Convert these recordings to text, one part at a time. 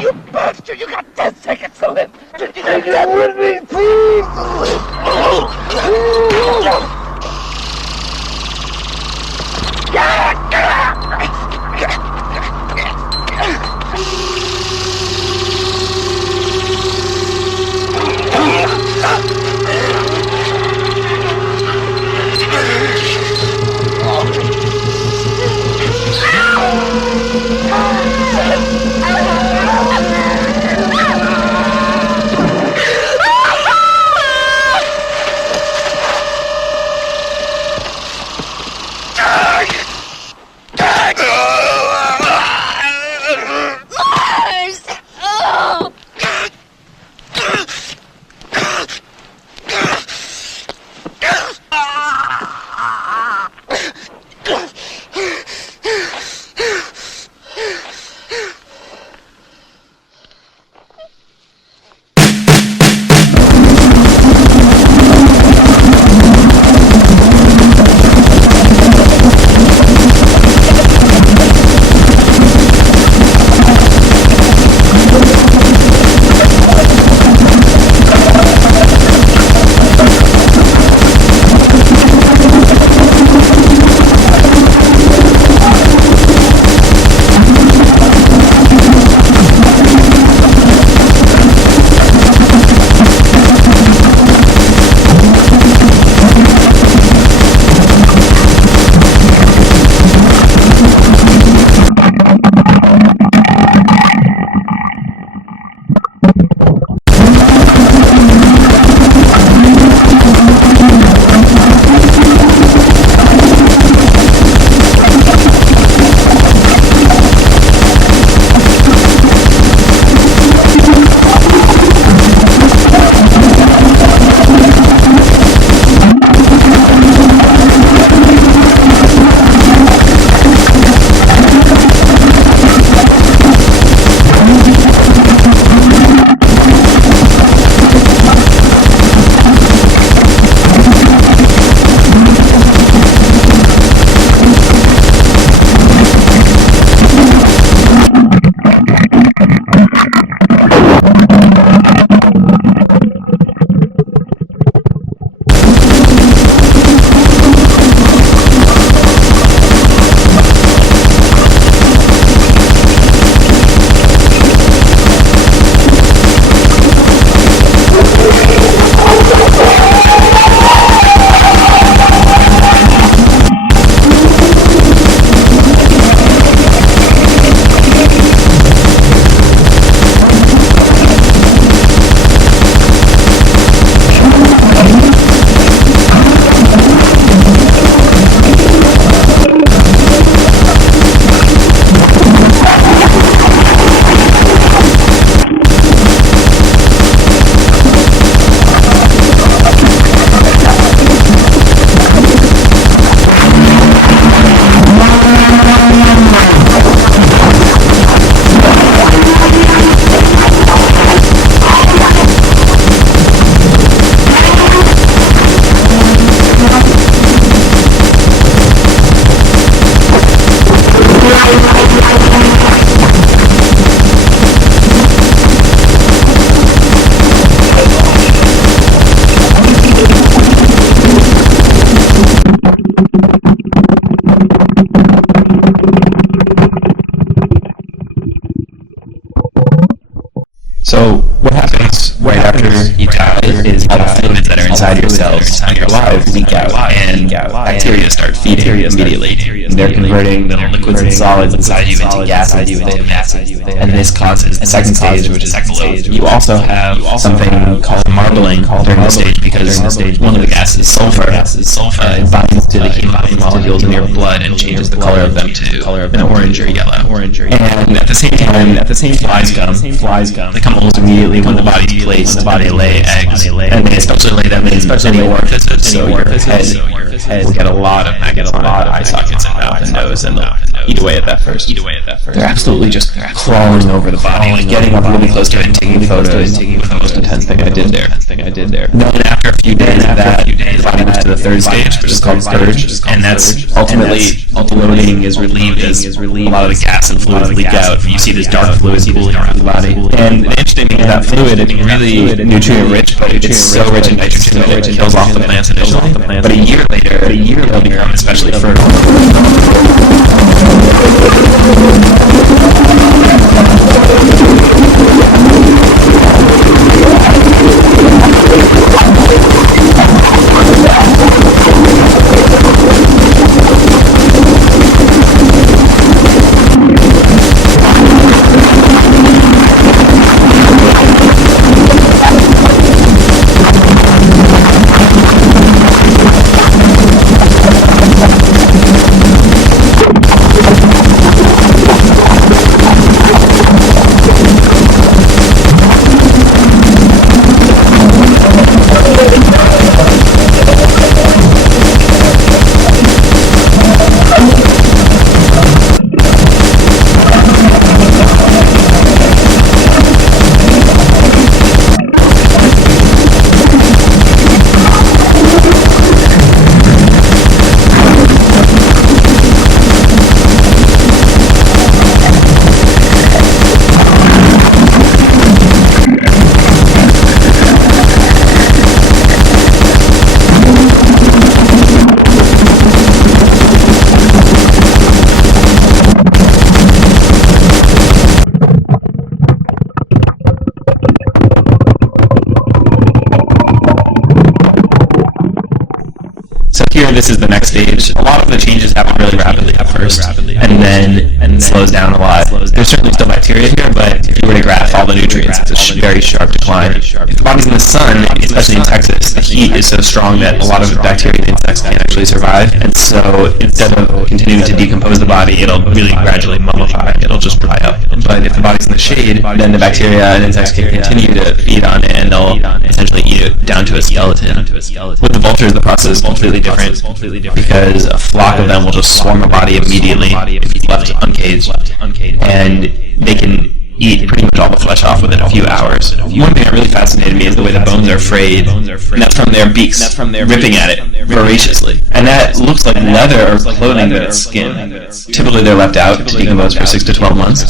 You bastard! You got 10 seconds to live! Take that with me, please! So what happens right after you die is all the fluids that are inside your cells when you're alive leak out, and bacteria start feeding immediately. They're converting the liquids and solids inside you into gases, and this causes the second stage, which is exhalation. You also have something called marbling during this stage, because one of the gases, sulfur, binds to the hemoglobin molecules in your blood and changes the color of them to an orange or yellow. And at the same time, flies come. They come almost immediately when the body's placed, and they lay eggs, and they especially lay them in any orifices, so your head will get a lot of maggots on eye sockets and mouth and nose, and they'll eat away at that first. They're absolutely just crawling over the body, like getting up really close to it and taking photos with the most intense thing I did there. I did there. Then after a few days of that, the body moves to the third stage, which is called purge, and that's ultimately bloating is relieved as a lot of the gas and fluids leak out. You see this dark fluid pooling around the body. And the interesting thing is that fluid, it's really nutrient rich, but it's so rich in nitrogen that it kills off the plants initially. But a year later, it'll become especially fertile. Here, this is the next stage. A lot of the changes happen really rapidly at first, and then slows down a lot. There's certainly still bacteria here, but if you were to graph all the nutrients, it's a very sharp decline. If the body's in the sun, especially in Texas, the heat is so strong that a lot of bacteria and insects can't actually survive, and so instead of continuing to decompose the body, it'll really gradually mummify. It'll just dry up. But if the body's in the shade, then the bacteria and insects can continue to feed on it, and they'll essentially eat it down to a skeleton. With the vultures, the process is completely different. Because a flock of them will just swarm a body immediately if it's left uncaged, and they can eat pretty much all the flesh off within a few hours. One thing that really fascinated me is the way the bones are frayed, and that's from their beaks ripping at it voraciously. And that looks like leather or clothing, but it's skin. Typically they're left out to decompose for 6 to 12 months.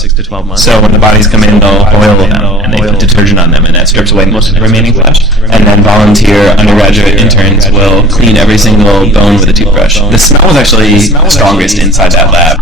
So when the bodies come in, they'll boil them, and they put detergent on them, and that strips away most of the remaining flesh. And then volunteer undergraduate interns will clean every single bone with a toothbrush. The smell was actually strongest inside that lab.